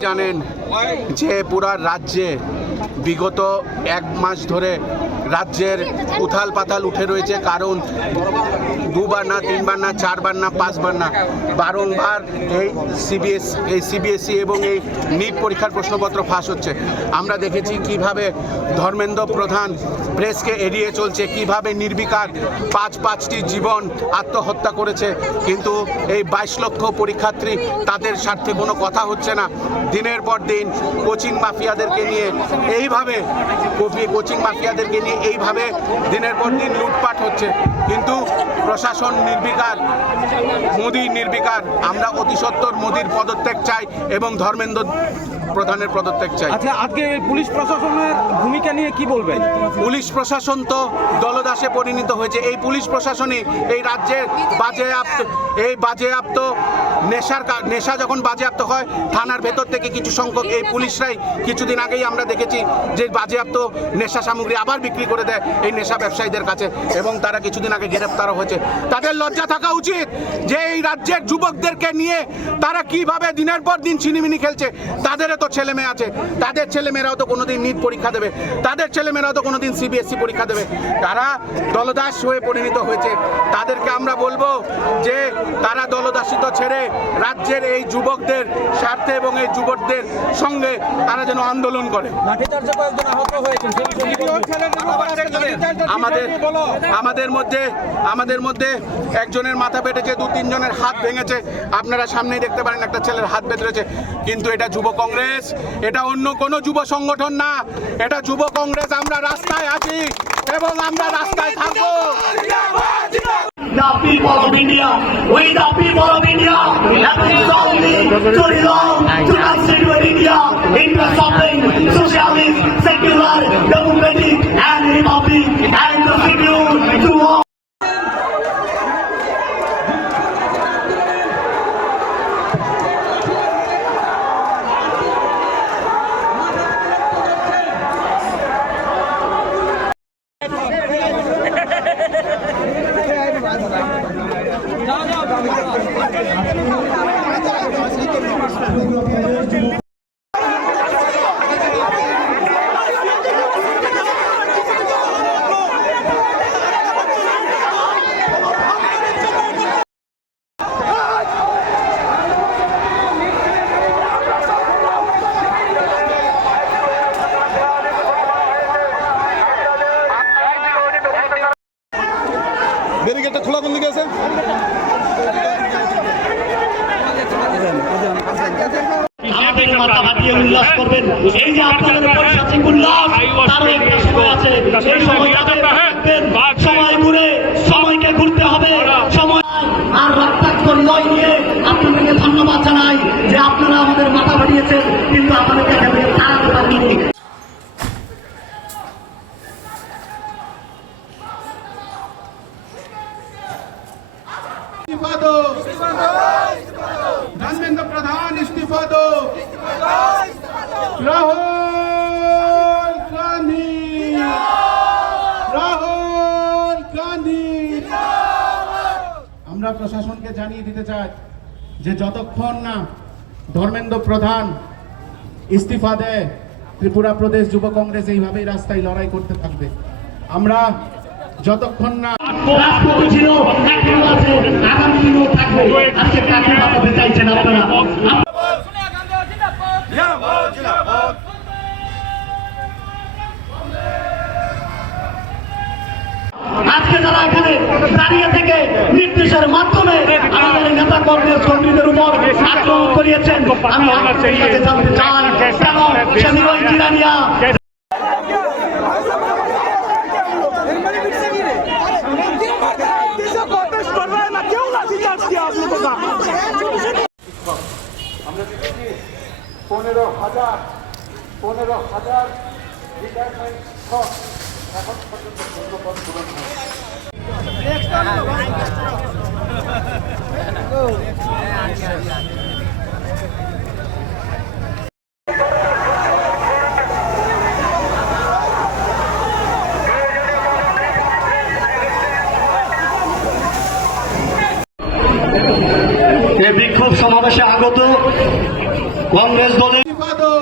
জানেন যে পুরা রাজ্যে বিগত এক মাস ধরে রাজ্যের উথাল পাতাল উঠে রয়েছে, কারণ দুবার না, তিনবার না, চারবার না, পাঁচবার না, বারংবার এই সিবিএসই এবং এই নিট পরীক্ষার প্রশ্নপত্র ফাঁস হচ্ছে। আমরা দেখেছি কিভাবে ধর্মেন্দ্র প্রধান প্রেসকে এড়িয়ে চলছে, কিভাবে নির্বিকার পাঁচটি জীবন আত্মহত্যা করেছে, কিন্তু এই 22 লক্ষ পরীক্ষার্থী তাদের স্বার্থে কোনো কথা হচ্ছে না। দিনের পর দিন কোচিং মাফিয়াদেরকে নিয়ে এইভাবে দিনের পর দিন লুটপাট হচ্ছে, কিন্তু প্রশাসন নির্বিকার, মোদি নির্বিকার। আমরা অতি সত্বর মোদির পদত্যাগ চাই এবং ধর্মেন্দ্র প্রধানের পদত্যাগ চাই। আচ্ছা, আজকে পুলিশ প্রশাসনের ভূমিকা নিয়ে কি বলবেন? পুলিশ প্রশাসন তো দলদাসে পরিণত হয়েছে। এই পুলিশ প্রশাসনই এই রাজ্যের বাজেয়াপ্ত নেশা যখন বাজেয়াপ্ত হয়, থানার ভেতর থেকে কিছু সংখ্যক এই পুলিশরাই কিছুদিন আগেই আমরা দেখেছি যে বাজেয়াপ্ত নেশা সামগ্রী আবার বিক্রি করে দেয় এই নেশা ব্যবসায়ীদের কাছে, এবং তারা কিছুদিন আগে গ্রেপ্তারও হয়েছে। তাদের লজ্জা থাকা উচিত যে এই রাজ্যের যুবকদেরকে নিয়ে তারা কিভাবে দিনের পর দিন ছিনিমিনি খেলছে। তাদেরও তো ছেলে মেয়ে আছে, তাদের ছেলেমেয়েরাও তো কোনোদিন নিট পরীক্ষা দেবে, তাদের ছেলেমেয়েরাও তো কোনোদিন সিবিএসই পরীক্ষা দেবে। তারা দলদাস হয়ে পরিণত হয়েছে। তাদেরকে আমরা বলবো যে তারা দলদাসিত ছেড়ে রাজ্যের এই যুবকদের স্বার্থে এবং এই যুবকদের সঙ্গে তারা যেন আন্দোলন করে। আমাদের মধ্যে একজনের মাথা ফেটেছে, 2-3 জনের হাত ভেঙেছে। আপনারা সামনেই দেখতে পারেন একটা ছেলের হাত বেঁধে রয়েছে। কিন্তু এটা যুব কংগ্রেস, এটা অন্য কোনো যুব সংগঠন না, এটা যুব কংগ্রেস। আমরা রাস্তায় আছি এবং আমরা রাস্তায় থাকবো। The people of India, we the people of India, have been solely to belong to constitute India into something socialist, secular, democratic and republic, and the schedule to all. ব্যারিকেডটা খোলা কোন দিকে আছে? আমাদের মাথা ফাটিয়ে উল্লাস করবেন। এই যে আপনাদের পরিষদ উল্লাস, তারও একটা সময় আছে। সেই সময় ঘুরে সময়কে ঘুরতে হবে। সময় আর রক্তাক্ত হৃদয় নিয়ে আপনাদেরকে ধন্যবাদ জানাই যে আপনারা আমাদের মাথা ফাটিয়েছেন, কিন্তু আপনাদেরকে তাড়াতে পারেননি। धर्मेंद्र प्रधान इस्तीफा दो। राहुल गांधी। আমরা প্রশাসনকে জানিয়ে দিতে চাই যে যতক্ষণ না ধর্মেন্দ্র প্রধান ইস্তিফা দেয়, ত্রিপুরা প্রদেশ যুব কংগ্রেস এইভাবেই রাস্তায় লড়াই করতে থাকবে। আমরা যতক্ষণ না রাষ্ট্রপতি ছিল, এখনো আছে, আগামী দিনেও থাকবে। আজকে কাকে বাঁচাতে চাইছেন আপনারা? এখানে দাঁড়িয়ে থেকে নির্দেশের মাধ্যমে আমাদের নেতা কর্মীদের উপর আক্রমণ করিয়েছেন, আমি আপনাদের কাছে জানতে চাই কেন শামীম ভাই জিরানিয়া আমরা দেখেছি 15,000 রিটায়ারমেন্ট স্টক এখন পর্যন্ত পূর্ণপদ পূরণ হয়। এই বিক্ষোভ সমাবেশে আগত কংগ্রেস দলের इस्तीफा दो,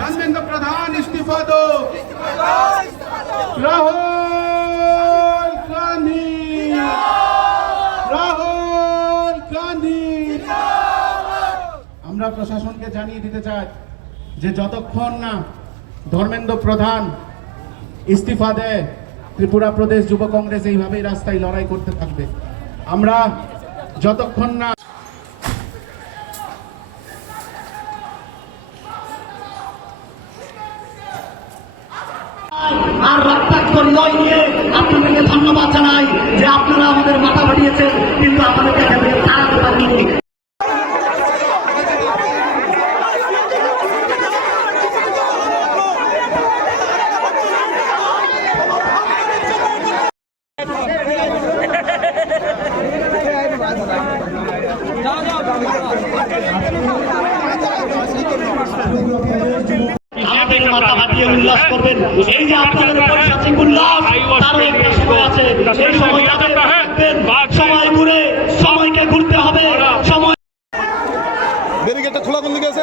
धर्मेंद्र प्रधान इस्तीफा दो, राहुल गांधी, राहुल गांधी। আমরা প্রশাসনকে জানিয়ে দিতে চাই যে যতক্ষণ না ধর্মেন্দ্র প্রধান ইস্তিফা দেয় ত্রিপুরা প্রদেশ যুব কংগ্রেস এইভাবেই রাস্তায় লড়াই করতে থাকবে। আমরা যতক্ষণ না আর রক্তাক্ত হৃদয় নিয়ে আপনাদেরকে ধন্যবাদ জানাই যে আপনারা আমাদের মাথা বাড়িয়েছেন, কিন্তু আমাদেরকে এখান থেকে তাড়াতে পারেননি। আমাদের মাথা হাতিয়ে উল্লাস করবেন, এই যে আপনাদের পৈশাচিক উল্লাস তারও একটা সময় আছে, এই সময়টাতে থাকবেন, সময় ঘুরে সময়কে ঘুরতে হবে, সময় ব্যারিকেডটা খোলা কোন দিকে আছে?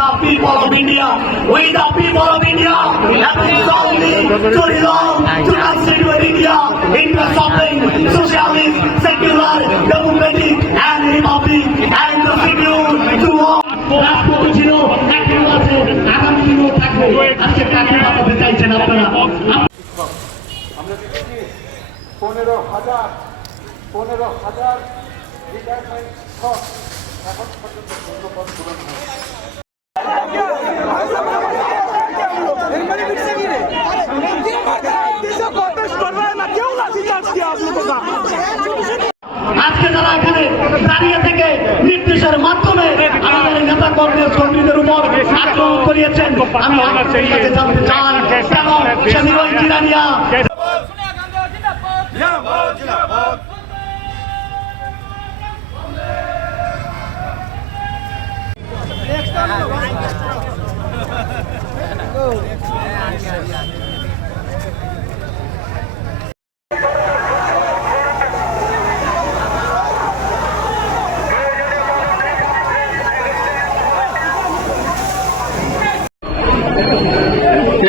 the people of India, we the people of India have resolved to resolve to constitute India into something socialist, secular, democratic and republic and the schedule to all. রাষ্ট্রপতি ছিল, এখনো আছে, আগামী দিনেও থাকবে। আজকে কাকে বাঁচাতে চাইছেন আপনারা? আমরা দেখেছি 15,000 রিটায়ারমেন্ট স্টক এখন পর্যন্ত পূর্ণপদ পূরণ হয়। আজকে যারা এখানে দাঁড়িয়ে থেকে নির্দেশের মাধ্যমে আমাদের নেতা কর্মীদের উপর আক্রমণ করিয়েছেন, আমি আপনাদের কাছে জানতে চাই কেন শামীম ভাই জিরানিয়া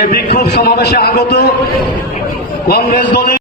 এই বিক্ষোভ সমাবেশে আগত কংগ্রেস দলের